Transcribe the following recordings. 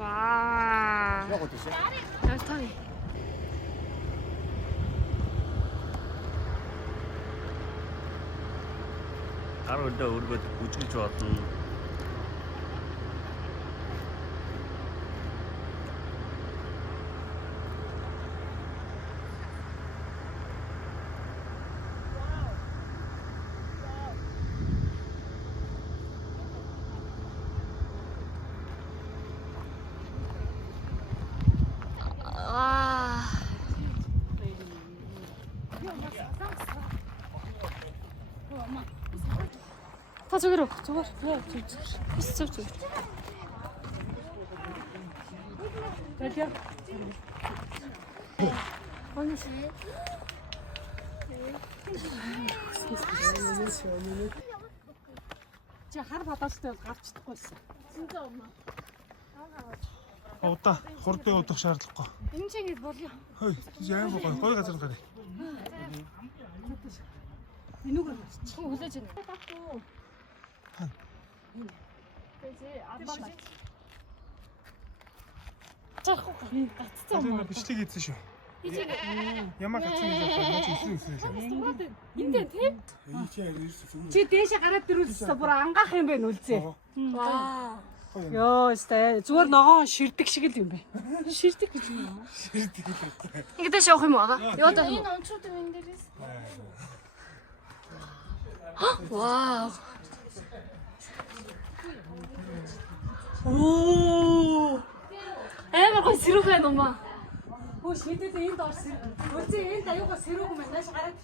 와. 약 어땠어? 야스타니. 바로 근데 우리가 우측이 좋았던. 와. 다 저기로. 저거. 저기. 여기야. 아니. 제가 하루 받았을 때 같이 듣고 있어. 진짜 엄마. Удаа хурдын удах шаардлагагүй. Энэ чинь болё. Хөөе, яам гой газар гараа. 민우가 저 올려주네. 닦고. 그지? 아빠 맞지? 자, 진짜 엄마. Тэр бичлэг хийсэн шүү. 이제 Ямар гацсан гэж бодож ирсэн. 인텐 탭? чи дээшээ гараад дөрүүлсэн бүр ангаах юм байна үлзээ. 와. Йоо, сте зүгээр ногоон ширдэг шиг л юм бэ. Ширдэг гэж юм аа. 이게 다시 явах юм аа? Яваад энэ онцгой энэ дээрээс. 와우. 오. Амар гоо сэрүүх байна уу? Хөө шидэд энд орсон. Үлзээ энд аюугаа сэрүүг юм нааш гараад.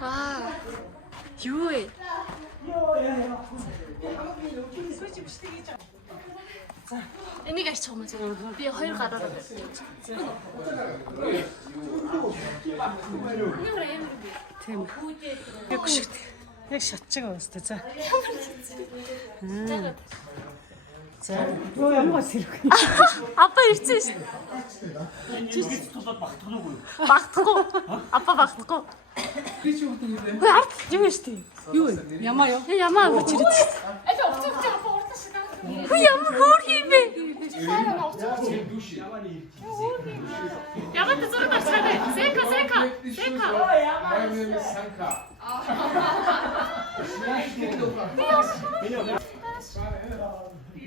와. юу вэ? энийг арчих юм аа. Би хоёр гараараа байна. Тийм. Яг шиг. Яг шатчиг өстэй. За. За. Юу ямар сэрүүг. 아빠 ирсэн ш. багтахгүй. 아빠 багтахгүй. Үгүй ард юу штэ. Юу вэ? Ямаа юу? Ямаа өгч ирээд. Аль овцоо апа уртаа шиг. Үгүй ямар хөөр юм бэ? 야간테 쏘는 거 잘해. 셀카.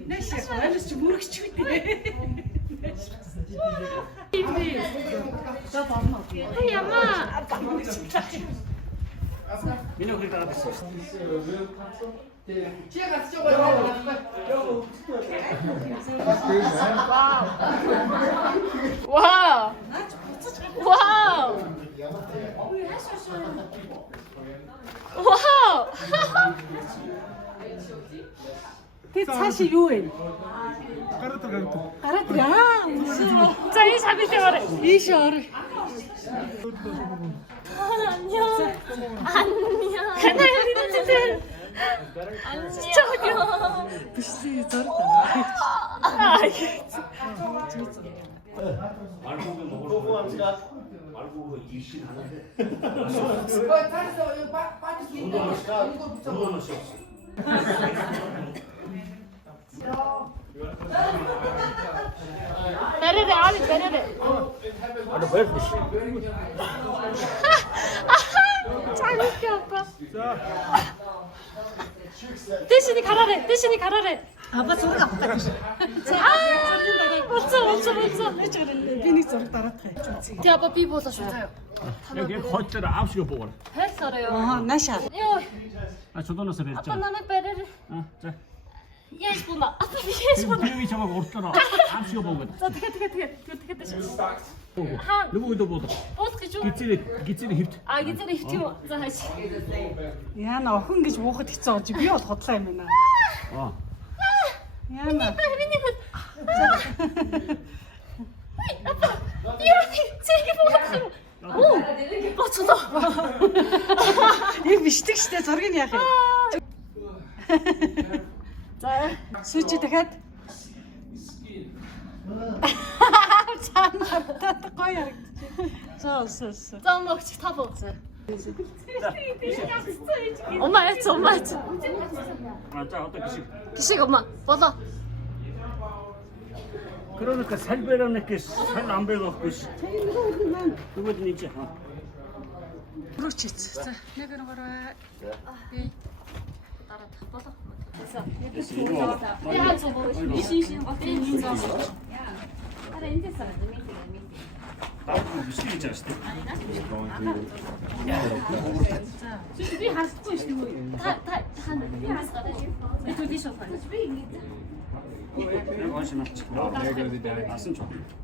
Нэш яалч чи мөрөгч үү? За баамаа. 야마. 민호 그렇게 알아봤어. 와우. Тэ цаашаа юу вэ? Гараад. Гараад яа. 자, 이 잡을 때 말해. Ийш ор. 안녕. 하나요, 리노치들. 안녕. Бишлээ зорд. 말고 일신 하는데. 내려래, 아니 내려래. 잘 웃겨 아빠. 대신이 가라래. Аба зураг авах гэж. 멋져. Биний зураг дараах юм. 대 아빠 비 보다 좋아요. 여기 헛절 9시가 보거라. 했어요. Аа, наша. 요, 아, 저도나서 아빠 뵀죠. 나는 베레를. 자. 예스 보나. 아빠 예스 보나. 비행기 저거 없더라. 9시가 보거든. 자, 어떻게 되시? 한 누구도 보다. 버스 좀. 기찌리 힙트. 아, 이제 히트. 자, 하시. Яна охин гэж буухад хэцүү болж би бол хотлоо юм байна. 어. Яна. 이렇게 제게 보고. 오, 멋져다. Яг бишдэг штэ зургийг яах юм. За, сүүч дахиад. Чанаа гоё харагдчих. Зөө. 짠 먹지 타보. 엄마 했지. 아, 자, 어떤 기식. 기식 엄마. 받아. 그러니까 살 빼려니까 살안 빼갖고 그거 좀 있지. 그렇지. 자, 내가 그러라. 예.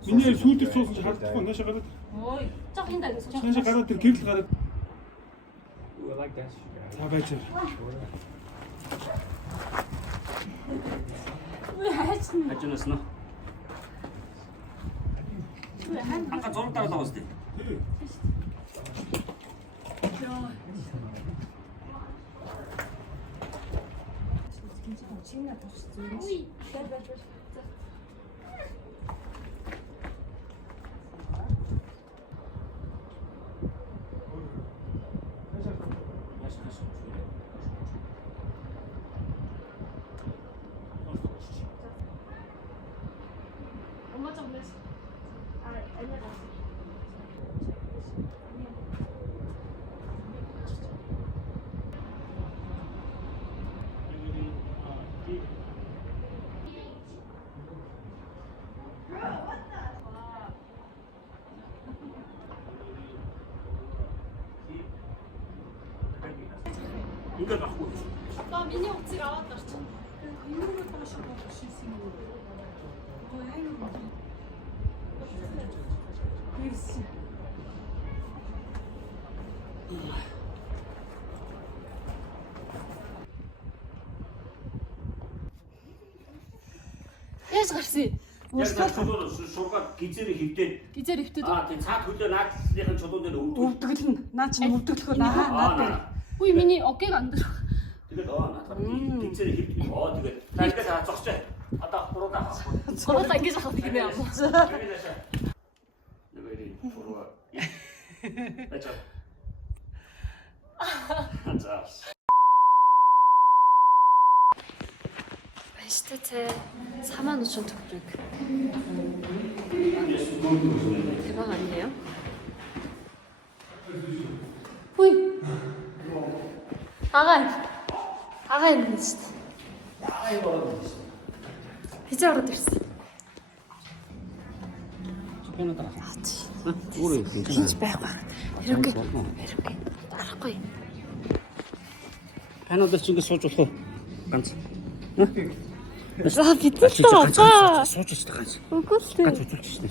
Миний сүйдэр суусан чи хардахгүй наашаа гараад. Цаашаа гараад тэр гэрэл гараад. За байж. 하준었어. 아까 저런 따라 나왔을 때. 엄마 좀 내시. 아, 아니야. 이거 갖고. 나 미니 옥지 나왔다. Яаж гарсан? Яг чулуу шургаад гизээр хөвдөө. Гизээр хөвтөд. Тийм цаад хөлөө наадлынхын чулуун дээр өвдөг. Өвдгөл нь наа чи өвдгөлөхөө наад дээр. Үгүй миний огийг андер. Тэгээд наадах гизээр хөвдөг. Тэгээд найдаа цогч. Одоо буруудаа. Цороо ингэж ахах юм яа. 내가 이리 보러 맞아. 자. 베스트체 45,000 대박 아니에요? 호이 아가 있는 진짜 이제 알아들었어. 편하다. 맞지. 오래 빈지 빼고 이렇게 알았고 편하다 친구 소주 소. 간지. 응? 아 미쳤다 아빠. 소주 시다 간지. 웃겼어. 간지 쫄치시네.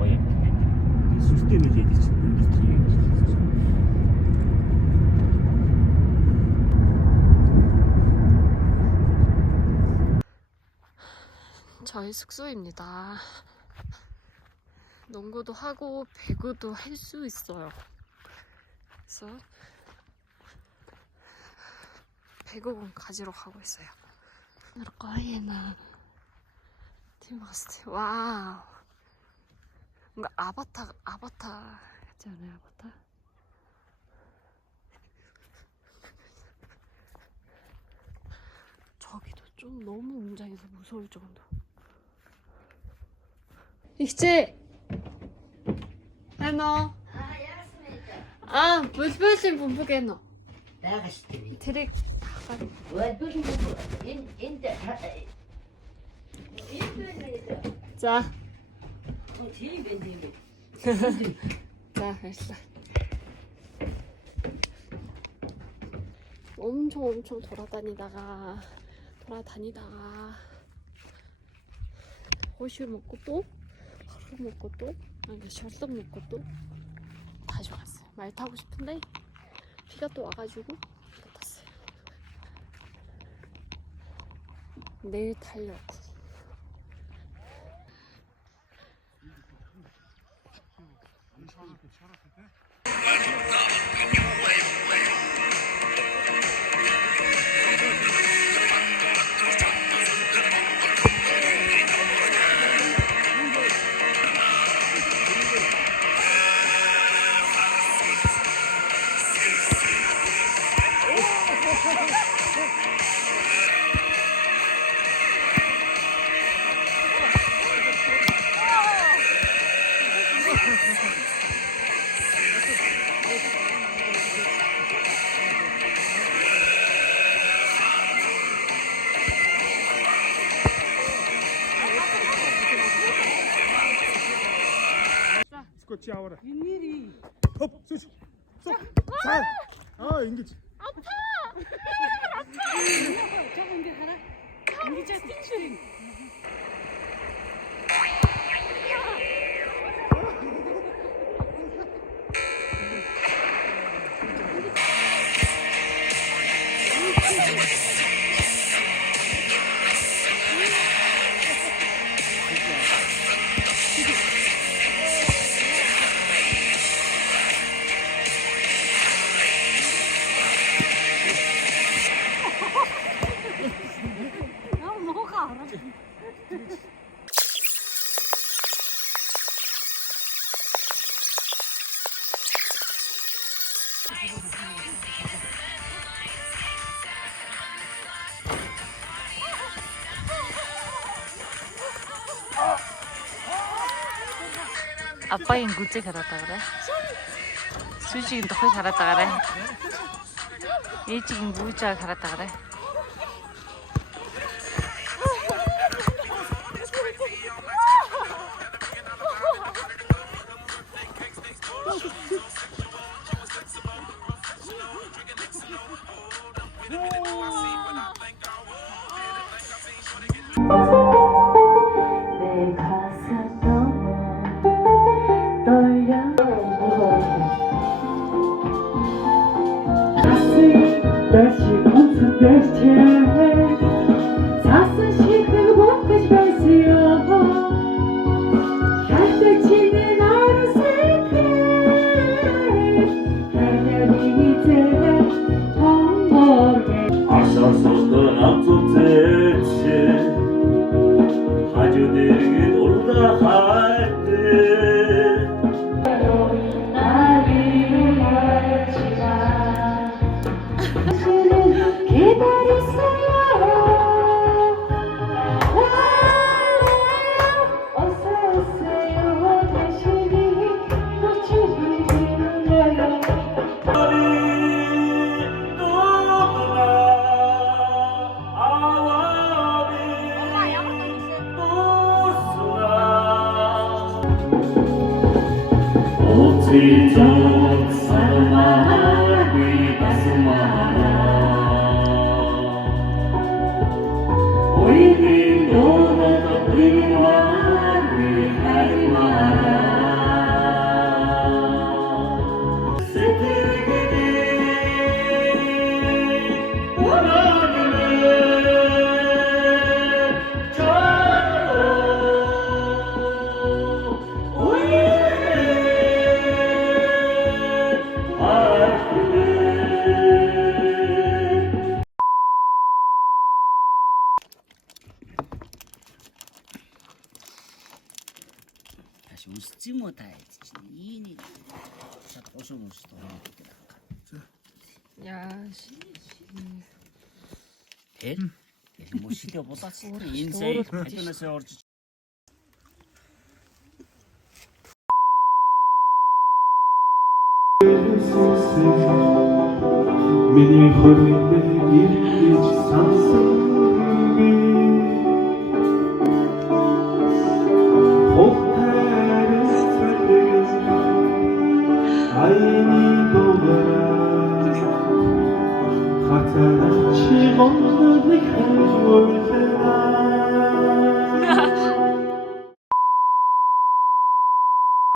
Oye, sistemi yedici industri. 저희 숙소입니다. 농구도 하고 배구도 할 수 있어요. 그래서 배구공 가지러 가고 있어요. 거기는 팀버스트. 와우. 뭔가 아바타 같지 않아요? 아바타? 저기도 좀 너무 웅장해서 무서울 정도. İşte. Ano. 불불신 분부겠노. 나가시더니 드릭. 왜 무슨 인데 자, 제일 벤데 자, 됐어. 엄청 돌아다니다가 호슈 먹고 또 하루 먹고 또 아니 셜떡 먹고 또 다시 왔어요. 말 타고 싶은데 비가 또 와가지고 못 탔어요. 내일 타려고. 잡아라. 웬일이? 업, 스위치. 쏙. 잘. 아, 인기지. 저거 이제 하나. 이제 스팅. 뭐가 알아? 아빠인 굿즈 갈았다 그래? 수직인 거의 갈았다 그래? 일찍인 무자 갈았다 그래? 내 가슴 너무 떨려 Дальше концерт дождя Засуши глубокость басья Каждый тебе на Aşağısızdan atıldıkçe Hacı dergin orada kaldı Otitok sarmar bir basmana Oyun doğada uyumar bir harmana Setir gidip ona güler çağır Oyun 다시 웃지 못하지. 이니 자 보시면 수도 야, 씨. 대. 뭐 시대보다 인생 발전해서 얼지. Beni hürmette bir hiç sansın Korktarı söyleriz Aynı doğara Katara çıkmadık her yolda